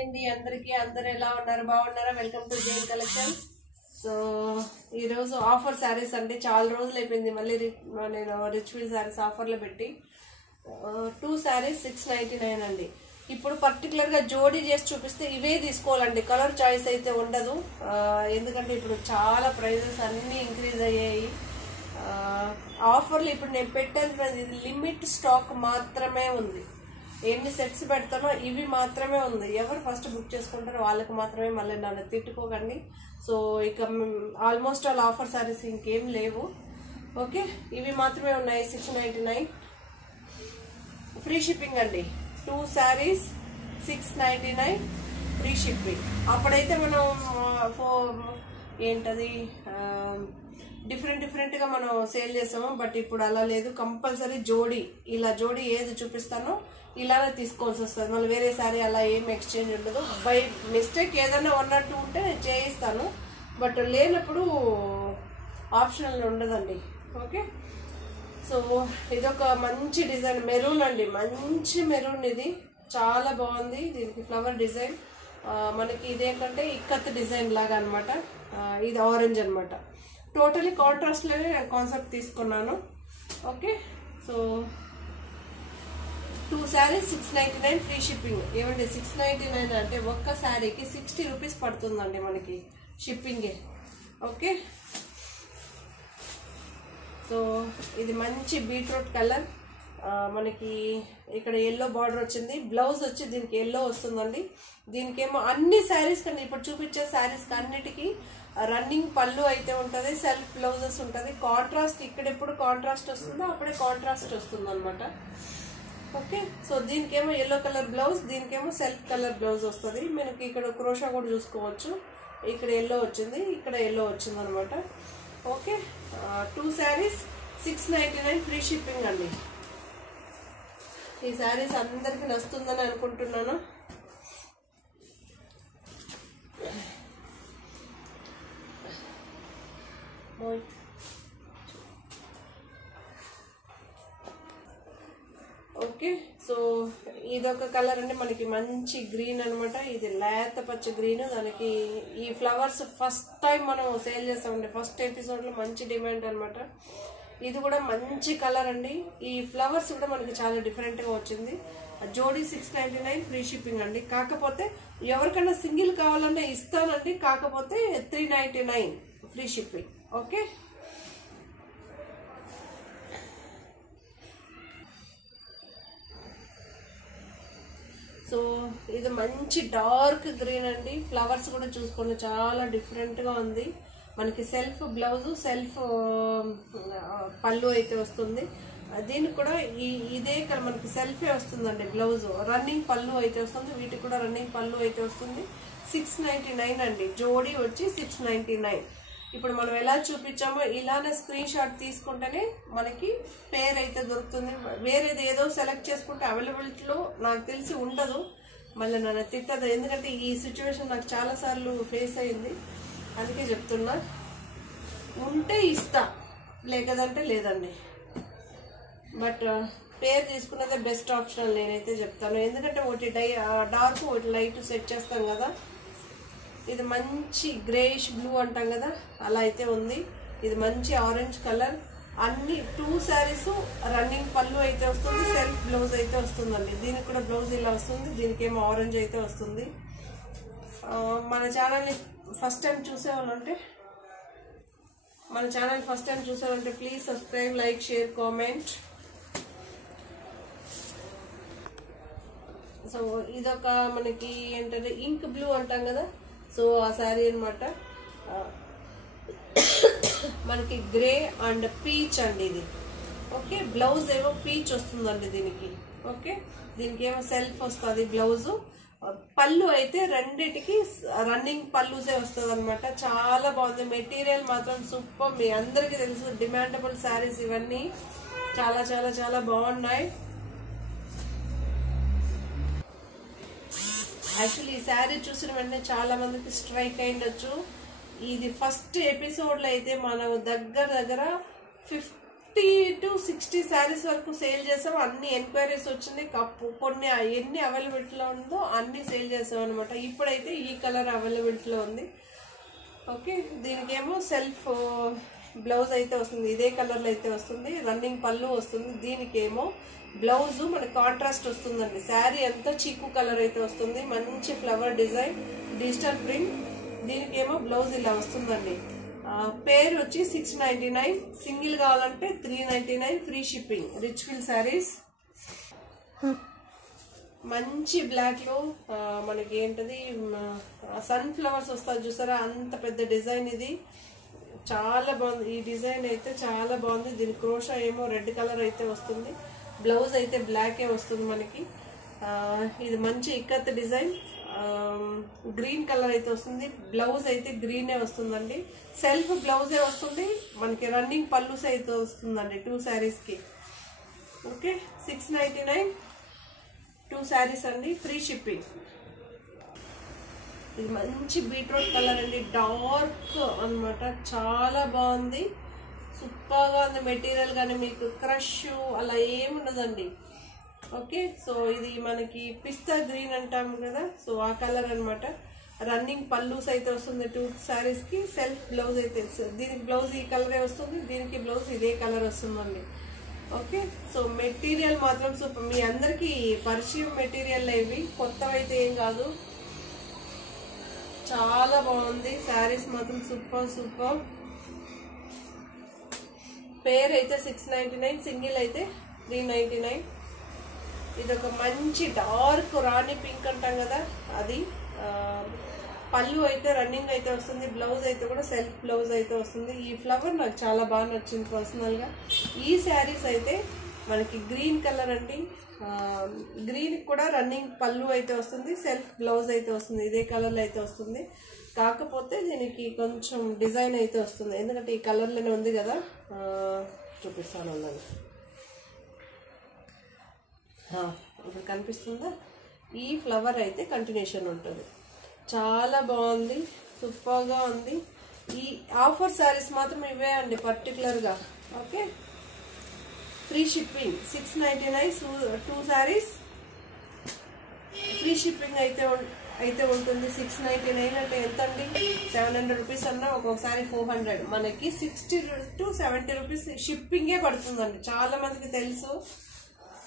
అందరికీ అందరూ ఎలా ఉన్నారు బాగున్నారా welcome to Jain collections so ఈ రోజు ఆఫర్ సారీస్ అండి చాలా రోజులు అయిపోయింది మళ్ళీ నేను రిచ్ ఫీల్ సారీస్ ఆఫర్ లో పెట్టి 2 సారీస్ 699 అండి ఇప్పుడు పర్టిక్యులర్ గా జోడీ చేసి చూపిస్తే ఇవే తీసుకోవాలండి కలర్ చాయిస్ అయితే ఉండదు ఎందుకంటే ఇప్పుడు చాలా ప్రైసెస్ అన్ని ఇంక్రీజ్ అయ్యాయి ఆఫర్లు ఇప్పుడు నేను పెట్టేది లిమిట్ స్టాక్ మాత్రమే ఉంది ఎన్ని సెట్స్ పెడతానో ఇవి మాత్రమే ఉంది ఎవరు ఫస్ట్ బుక్ చేసుకుంటారో వాళ్ళకి మాత్రమే మళ్ళీ నన్ను తిట్టుకోకండి సో ఇక ఆల్మోస్ట్ ఆల్ ఆఫర్ సారీస్ ఇంకేం లేవు ఓకే ఇవి మాత్రమే ఉన్నాయి 699 ఫ్రీ షిప్పింగ్ అండి 2 సారీస్ 699 ఫ్రీ షిప్పింగ్ అప్పుడైతే మనం ఏంటది డిఫరెంట్ గా మనం సేల్ చేసాము బట్ ఇప్పుడు అలా లేదు కంపల్సరీ జోడీ ఇలా జోడీ ఏది చూపిస్తానో ఇలానే తీసుకోవాల్సి వస్తుంది మళ్ళీ వేరే సారీ అలా ఏం ఎక్స్చేంజ్ ఉండదు బై మిస్టేక్ ఏదైనా 1 or 2 ఉంటే నేను చేయిస్తాను బట్ లేనప్పుడు ఆప్షనల్ ఉండదండి ఓకే సో ఇదొక మంచి డిజైన్ మెరూన్ అండి మంచి మెరూన్ ఇది చాలా బాగుంది దీనికి ఫ్లవర్ డిజైన్ మనకి ఇదేంటంటే ఇక్కత్ డిజైన్ లాగా అనమాట ఇది ఆరెంజ్ అనమాట టోటలీ కాంట్రాస్ట్ లోనే నేను కాన్సెప్ట్ తీసుకున్నాను okay so 2 saris 699 free shipping ఏమండి 699 అంటే ఒక్క సారీకి 60 రూపీస్ పడుతుందండి మనకి షిప్పింగే ఓకే సో ఇది మంచి బీట్రూట్ కలర్ మనకి ఇక్కడ ఎల్లో బార్డర్ వచ్చింది బ్లౌజ్ వచ్చి దీనికి ఎల్లో వస్తుందండి దీనికేమో అన్ని శారీస్ కండి ఇప్పుడు చూపించే శారీస్ అన్నిటికీ రన్నింగ్ పళ్ళు అయితే ఉంటుంది సెల్ఫ్ బ్లౌజెస్ ఉంటుంది కాంట్రాస్ట్ ఇక్కడ ఎప్పుడు కాంట్రాస్ట్ వస్తుందో అప్పుడే కాంట్రాస్ట్ వస్తుంది అనమాట ఓకే సో దీనికేమో ఎల్లో కలర్ బ్లౌజ్ దీనికేమో సెల్ఫ్ కలర్ బ్లౌజ్ వస్తుంది మనకి ఇక్కడ క్రోషా కూడా చూసుకోవచ్చు ఇక్కడ ఎల్లో వచ్చింది ఇక్కడ ఎల్లో వచ్చింది అనమాట ఓకే 2 సారీస్ 699 ఫ్రీ షిప్పింగ్ అండి ఈ సారీస్ అందరికి నచ్చుతుందని అనుకుంటున్నాను ఓకే సో ఇదొక కలర్ అంటే మనకి మంచి గ్రీన్ అనమాట ఇది లేత పచ్చ గ్రీన్ దానికి ఈ ఫ్లవర్స్ ఫస్ట్ టైం మనం సేల్ చేస్తామండి ఫస్ట్ ఎపిసోడ్ లో మంచి డిమాండ్ అనమాట ఇది కూడా మంచి కలర్ అండి ఈ ఫ్లవర్స్ కూడా మనకి చాలా డిఫరెంట్ గా వచ్చింది జోడీ 699 ఫ్రీ షిప్పింగ్ అండి కాకపోతే ఎవరికైనా సింగిల్ కావాలన్నా ఇస్తానండి కాకపోతే 399 ఫ్రీ షిప్పింగ్ ఓకే సో ఇది మంచి డార్క్ గ్రీన్ అండి ఫ్లవర్స్ కూడా చూసుకోండి చాలా డిఫరెంట్ గా ఉంది మనకి సెల్ఫ్ బ్లౌజ్ సెల్ఫ్ పళ్ళు అయితే వస్తుంది దీనికి కూడా ఇదే మనకి సెల్ఫే వస్తుందండి బ్లౌజ్ రన్నింగ్ పళ్ళు అయితే వస్తుంది వీటికి కూడా రన్నింగ్ పళ్ళు అయితే వస్తుంది 699 అండి జోడీ వచ్చి 699 ఇప్పుడు మనం ఎలా చూపించామో ఇలానే స్క్రీన్ షాట్ తీసుకుంటేనే మనకి పేర్ అయితే దొరుకుతుంది వేరేది ఏదో సెలెక్ట్ చేసుకుంటే అవైలబిలిటీలో నాకు తెలిసి ఉండదు మళ్ళీ నన్ను తిట్టదు ఎందుకంటే ఈ సిచ్యువేషన్ నాకు చాలా సార్లు ఫేస్ అయింది అందుకే చెప్తున్నా ఉంటే ఇస్తా లేకదంటే లేదండి బట్ పేర్ తీసుకున్నదే బెస్ట్ ఆప్షన్ నేనైతే చెప్తాను ఎందుకంటే ఒకటి డార్క్ ఒకటి లైట్ సెట్ చేస్తాం కదా ఇది మంచి గ్రేయిష్ బ్లూ అంటాం కదా అలా అయితే ఉంది ఇది మంచి ఆరెంజ్ కలర్ అన్ని 2 సారీస్ రన్నింగ్ పళ్ళు అయితే వస్తుంది సెల్ఫ్ బ్లౌజ్ అయితే వస్తుందండి దీనికి కూడా బ్లౌజ్ ఇలా వస్తుంది దీనికి ఏమో ఆరెంజ్ అయితే వస్తుంది మన ఛానల్ని ఫస్ట్ టైం చూసేవాళ్ళంటే please subscribe like share comment so ఇదొక మనకి ఏంటంటే ఇంక్ బ్లూ అంటాం కదా సో ఆ శారీ అనమాట మనకి గ్రే అండ్ పీచ్ అండి ఇది ఓకే బ్లౌజ్ ఏమో పీచ్ వస్తుందండి దీనికి ఓకే దీనికి ఏమో సెల్ఫ్ వస్తుంది బ్లౌజ్ పళ్ళు అయితే రెండిటికి రన్నింగ్ పళ్ళుసే వస్తుంది అనమాట చాలా బాగుంది మెటీరియల్ మాత్రం సూపర్ మీ అందరికి తెలుసు డిమాండబుల్ శారీస్ ఇవన్నీ చాలా చాలా చాలా బాగున్నాయి యాక్చువల్లీ ఈ శారీ చూసిన వెంటనే చాలా మందికి స్ట్రైక్ అయిండొచ్చు ఇది ఫస్ట్ ఎపిసోడ్ లో అయితే మనం దగ్గర 50 to 60 శారీస్ వరకు సేల్ చేసాం. అన్ని ఎంక్వైరీస్ వచ్చింది. కొన్ని ఎన్ని అవైలబిలిటీలో ఉందో అన్ని సేల్ చేసాం అనమాట. ఇప్పుడైతే ఈ కలర్ అవైలబిలిటీలో ఉంది. ఓకే, దీనికేమో సెల్ఫ్ బ్లౌజ్ అయితే వస్తుంది. ఇదే కలర్లో అయితే వస్తుంది. రన్నింగ్ పళ్ళు వస్తుంది. దీనికేమో బ్లౌజ్ మనకి కాంట్రాస్ట్ వస్తుందండి. శారీ అంతా చీకు కలర్ అయితే వస్తుంది. మంచి ఫ్లవర్ డిజైన్, డిజిటల్ ప్రింట్. దీనికేమో బ్లౌజ్ ఇలా వస్తుందండి. పేరు వచ్చి 699. సింగిల్ కావాలంటే 399 free shipping. Rich fill saris. మంచి బ్లాక్ లో మనకి ఏంటది సన్ ఫ్లవర్స్ వస్తాయి చూసారా, అంత పెద్ద డిజైన్. ఇది చాలా బాగుంది. ఈ డిజైన్ అయితే చాలా బాగుంది. దీని క్రోషా ఏమో రెడ్ కలర్ అయితే వస్తుంది. బ్లౌజ్ అయితే బ్లాకే వస్తుంది మనకి. ఇది మంచి ఇక్కత్ డిజైన్. గ్రీన్ కలర్ అయితే వస్తుంది. బ్లౌజ్ అయితే గ్రీనే వస్తుందండి. సెల్ఫ్ బ్లౌజే వస్తుంది మనకి. రన్నింగ్ పళ్ళుస్ అయితే వస్తుందండి 2 శారీస్ కి. ఓకే, 699 2 శారీస్ అండి, ఫ్రీ షిప్పింగ్. ఇది మంచి బీట్రూట్ కలర్ అండి, డార్క్ అన్నమాట. చాలా బాగుంది, సూపర్ గా ఉంది. మెటీరియల్ కానీ మీకు క్రష్ అలా ఏముండదండి. ఓకే, సో ఇది మనకి పిస్తా గ్రీన్ అంటాం కదా, సో ఆ కలర్ అన్నమాట. రన్నింగ్ పల్లూస్ అయితే వస్తుంది 2 శారీస్ కి. సెల్ఫ్ బ్లౌజ్ అయితే దీనికి బ్లౌజ్ ఈ కలరే వస్తుంది. దీనికి బ్లౌజ్ ఇదే కలర్ వస్తుందండి. ఓకే, సో మెటీరియల్ మాత్రం సూపర్. మీ అందరికి పరిచయం మెటీరియల్ ఇవి, కొత్తవి అయితే ఏం కాదు. చాలా బాగుంది. శారీస్ మాత్రం సూపర్ సూపర్. పేర్ అయితే 699, సింగిల్ అయితే 399. ఇది ఒక మంచి డార్క్ రాణి పింక్ అంటాం కదా, అది. పళ్ళు అయితే రన్నింగ్ అయితే వస్తుంది. బ్లౌజ్ అయితే కూడా సెల్ఫ్ బ్లౌజ్ అయితే వస్తుంది. ఈ ఫ్లవర్ నాకు చాలా బాగా నచ్చింది పర్సనల్ గా. ఈ శారీస్ అయితే మనకి గ్రీన్ కలర్ అండి. గ్రీన్ కూడా రన్నింగ్ పళ్ళు అయితే వస్తుంది. సెల్ఫ్ బ్లౌజ్ అయితే వస్తుంది. ఇదే కలర్లో అయితే వస్తుంది. కాకపోతే దీనికి కొంచెం డిజైన్ అయితే వస్తుంది, ఎందుకంటే ఈ కలర్లోనే ఉంది కదా. చూపిస్తాను అన్నది. ఇప్పుడు కనిపిస్తుందా? ఈ ఫ్లవర్ అయితే కంటిన్యూషన్ ఉంటుంది. చాలా బాగుంది, సూపర్గా ఉంది. ఈ ఆఫర్ శారీస్ మాత్రం ఇవే అండి పర్టికులర్గా. Okay, free shipping. 699 2 saris free shipping అయితే ఉంటుంది. 699 అంటే ఎంత అండి? 700 రూపీస్ అన్నా, ఒక్కొక్కసారి 400. మనకి 60 to 70 రూపీస్ షిప్పింగే పడుతుందండి. చాలా మందికి తెలుసు.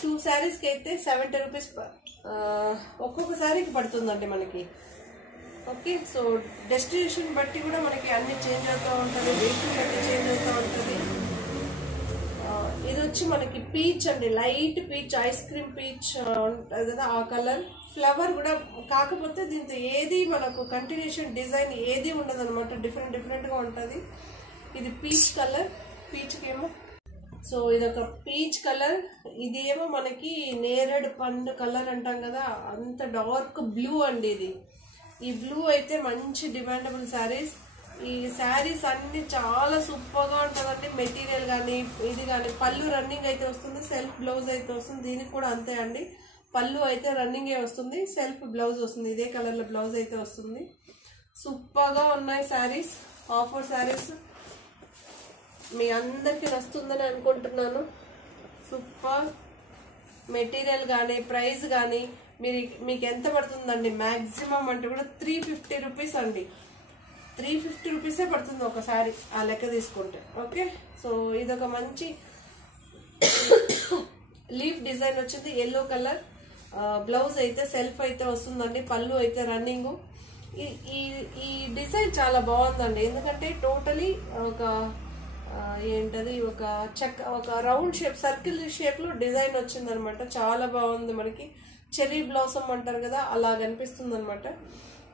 2 శారీస్కి అయితే 70 రూపీస్ ఒక్కొక్క శారీకి పడుతుందండి మనకి. ఓకే, సో డెస్టినేషన్ బట్టి కూడా మనకి అన్ని చేంజ్ అవుతూ ఉంటుంది. వెయిట్ బట్టి చేంజ్ అవుతూ ఉంటుంది. ఇది వచ్చి మనకి పీచ్ అండి, light peach, ice cream peach ఉంటుంది కదా, ఆ కలర్. ఫ్లవర్ కూడా, కాకపోతే దీంతో ఏది మనకు కంటిన్యూషన్ డిజైన్ ఏది ఉండదు అనమాట. డిఫరెంట్గా ఉంటుంది. ఇది పీచ్ కలర్. పీచ్కేమో సో ఇదొక పీచ్ కలర్. ఇది ఏమో మనకి నేరేడు పండు కలర్ అంటాం కదా, అంత డార్క్ బ్లూ అండి ఇది. ఈ బ్లూ అయితే మంచి డిమాండబుల్ శారీస్. ఈ శారీస్ అన్ని చాలా సూపర్గా ఉంటుందండి. మెటీరియల్ కానీ ఇది కానీ. పళ్ళు రన్నింగ్ అయితే వస్తుంది. సెల్ఫ్ బ్లౌజ్ అయితే వస్తుంది. దీనికి కూడా అంతే అండి. పళ్ళు అయితే రన్నింగే వస్తుంది. సెల్ఫ్ బ్లౌజ్ వస్తుంది. ఇదే కలర్లో బ్లౌజ్ అయితే వస్తుంది. సూపర్గా ఉన్నాయి శారీస్. ఆఫర్ శారీస్ మీ అందరికీ నచ్చుతుందని అనుకుంటున్నాను. సూపర్ మెటీరియల్ కానీ ప్రైస్ కానీ మీకు ఎంత పడుతుందండి? మ్యాక్సిమం అంటే కూడా 350 రూపీస్ అండి. 350 రూపీసే పడుతుంది ఒకసారి ఆ లెక్క తీసుకుంటే. ఓకే, సో ఇదొక మంచి లీఫ్ డిజైన్ వచ్చింది, ఎల్లో కలర్. బ్లౌజ్ అయితే సెల్ఫ్ అయితే వస్తుందండి. పళ్ళు అయితే రన్నింగ్. ఈ డిజైన్ చాలా బాగుందండి, ఎందుకంటే టోటలీ ఒక ఏంటది, ఒక రౌండ్ షేప్, సర్కిల్ షేప్ లో డిజైన్ వచ్చింది అనమాట. చాలా బాగుంది. మనకి చెర్రీ బ్లాసమ్ అంటారు కదా, అలా కనిపిస్తుంది అనమాట.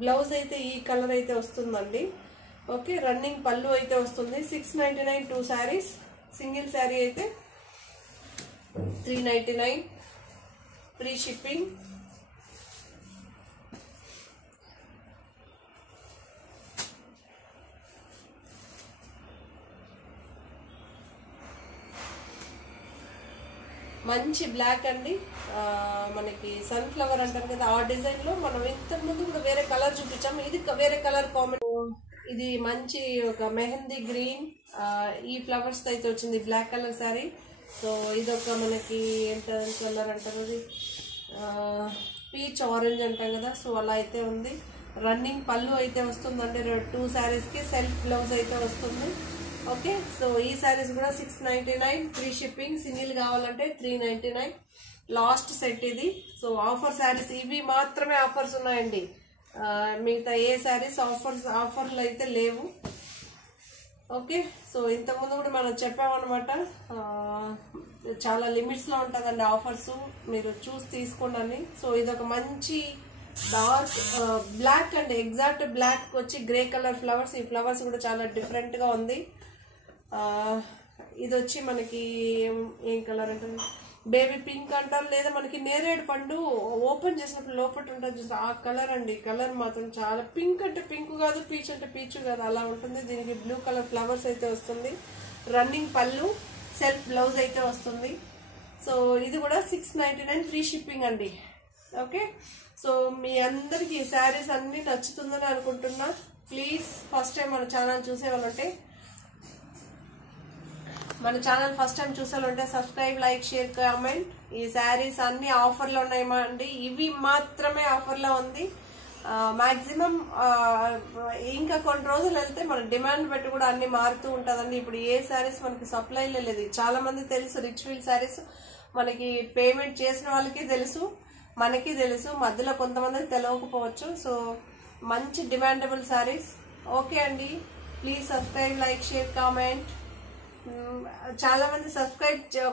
బ్లౌజ్ అయితే ఈ కలర్ అయితే వస్తుందండి. ఓకే, రన్నింగ్ పళ్ళు అయితే వస్తుంది. 699 2 శారీస్. సింగిల్ శారీ అయితే 399 ఫ్రీ షిప్పింగ్. మంచి బ్లాక్ అండి. మనకి సన్ఫ్లవర్ అంటారు కదా, ఆ డిజైన్ లో మనం ఇంతకు ముందు కూడా వేరే కలర్ చూపించాము. ఇది వేరే కలర్ కాంబినేషన్. ఇది మంచి ఒక మెహందీ గ్రీన్, ఈ ఫ్లవర్స్ తో అయితే వచ్చింది బ్లాక్ కలర్ శారీ. సో ఇదొక మనకి ఏంటది కలర్ అంటారు, అది పీచ్ ఆరెంజ్ అంటాం కదా, సో అలా అయితే ఉంది. రన్నింగ్ పళ్ళు అయితే వస్తుందండి, 2 శారీస్కి సెల్ఫ్ బ్లౌజ్ అయితే వస్తుంది. ఓకే, సో ఈ శారీస్ కూడా 699 ఫ్రీ షిప్పింగ్. సింగిల్ కావాలంటే 399 లాస్ట్ సెట్ ఇది. సో ఆఫర్ శారీస్ ఇవి మాత్రమే ఆఫర్స్ ఉన్నాయండి, మిగతా ఏ శారీస్ ఆఫర్లు అయితే లేవు. ఓకే, సో ఇంతకుముందు కూడా మనం చెప్పామన్నమాట, చాలా లిమిట్స్లో ఉంటుందండి ఆఫర్స్, మీరు చూసి తీసుకోండి. సో ఇదొక మంచి డార్క్ బ్లాక్ అండి, ఎగ్జాక్ట్ బ్లాక్ వచ్చి గ్రే కలర్ ఫ్లవర్స్. ఈ ఫ్లవర్స్ కూడా చాలా డిఫరెంట్గా ఉంది. ఇది వచ్చి మనకి ఏం కలర్ అంటే బేబీ పింక్ అంటారు, లేదా మనకి నేరేడు పండు ఓపెన్ చేసినప్పుడు లోపల ఉంటుంది చూసి ఆ కలర్ అండి. కలర్ మాత్రం చాలా పింక్ అంటే పింక్ కాదు, పీచ్ అంటే పీచు కాదు, అలా ఉంటుంది. దీనికి బ్లూ కలర్ ఫ్లవర్స్ అయితే వస్తుంది. రన్నింగ్ పళ్ళు, సెల్ఫ్ బ్లౌజ్ అయితే వస్తుంది. సో ఇది కూడా 699 ఫ్రీ షిప్పింగ్ అండి. ఓకే, సో మీ అందరికి ఈ శారీస్ అన్ని నచ్చుతుందని అనుకుంటున్నా. ప్లీజ్ ఫస్ట్ టైం మన ఛానల్ చూసేవాళ్ళంటే సబ్స్క్రైబ్, లైక్, షేర్, కామెంట్. ఈ శారీస్ అన్ని ఆఫర్లో ఉన్నాయమ్మా అండి, ఇవి మాత్రమే ఆఫర్లో ఉంది. మాక్సిమం ఇంకా కొన్ని రోజులు వెళ్తే మన డిమాండ్ బట్టి కూడా అన్ని మారుతూ ఉంటుందండి. ఇప్పుడు ఏ శారీస్ మనకి సప్లైలో లేదు. చాలా మంది తెలుసు రిచ్ఫీల్ శారీస్ మనకి పేమెంట్ చేసిన వాళ్ళకి తెలుసు, మనకి తెలుసు, మధ్యలో కొంతమంది తెలియకపోవచ్చు. సో మంచి డిమాండబుల్ శారీస్. ఓకే అండి, please subscribe, like, share, comment. చాలా మంది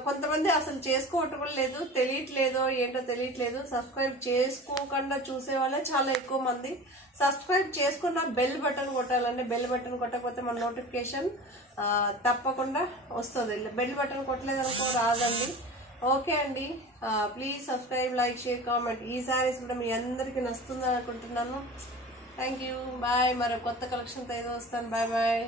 కొంతమంది అసలు చేసుకోవటం కూడా లేదు, తెలియట్లేదో ఏంటో తెలియట్లేదు. సబ్స్క్రైబ్ చేసుకోకుండా చూసే వాళ్ళే చాలా ఎక్కువ మంది. సబ్స్క్రైబ్ చేసుకున్న బెల్ బటన్ కొట్టాలండి. బెల్ బటన్ కొట్టకపోతే మన నోటిఫికేషన్ తప్పకుండా వస్తుంది. బెల్ బటన్ కొట్టలేదనుకో రాదండి. ఓకే అండి, please subscribe, like, share, comment. ఈ శారీస్ కూడా మీ అందరికీ నచ్చుతుందని అనుకుంటున్నాను. Thank you, bye. మరో కొత్త కలెక్షన్తో ఏదో వస్తాను. Bye bye.